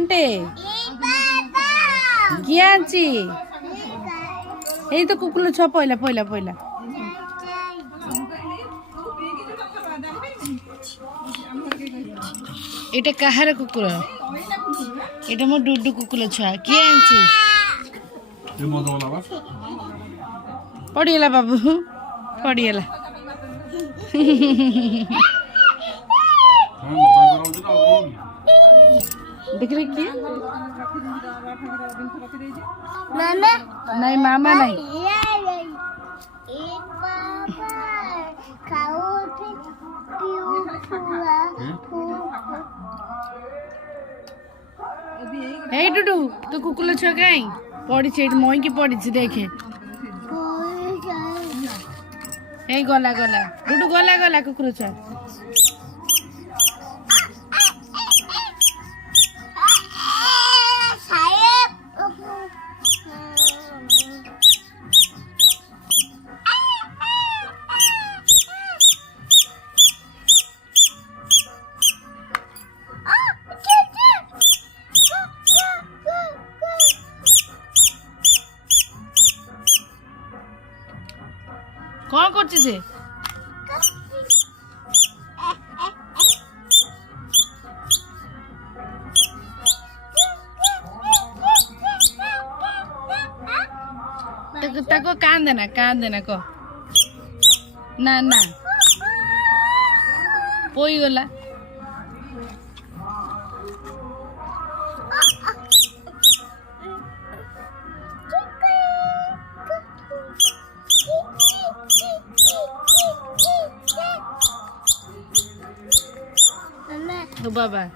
কন্টে কি আনছি এই তো কুকুর ছ পয়লা পয়লা পয়লা এটা কাহার কুকুর এটা মো ডুডু কুকুর ছুয়া কি আনছি পড়িগলা বাবু পড়িগলা देखले की मामा नहीं मामा नहीं हे डुडू तो कुकुल छ काई पड़ी छे मोई की पड़ी छे देखे हे गला गला डुडू गला गला कुकुल छ कौन करছে সে তাকো কান দেনা কো না না পই গলা तो बाबा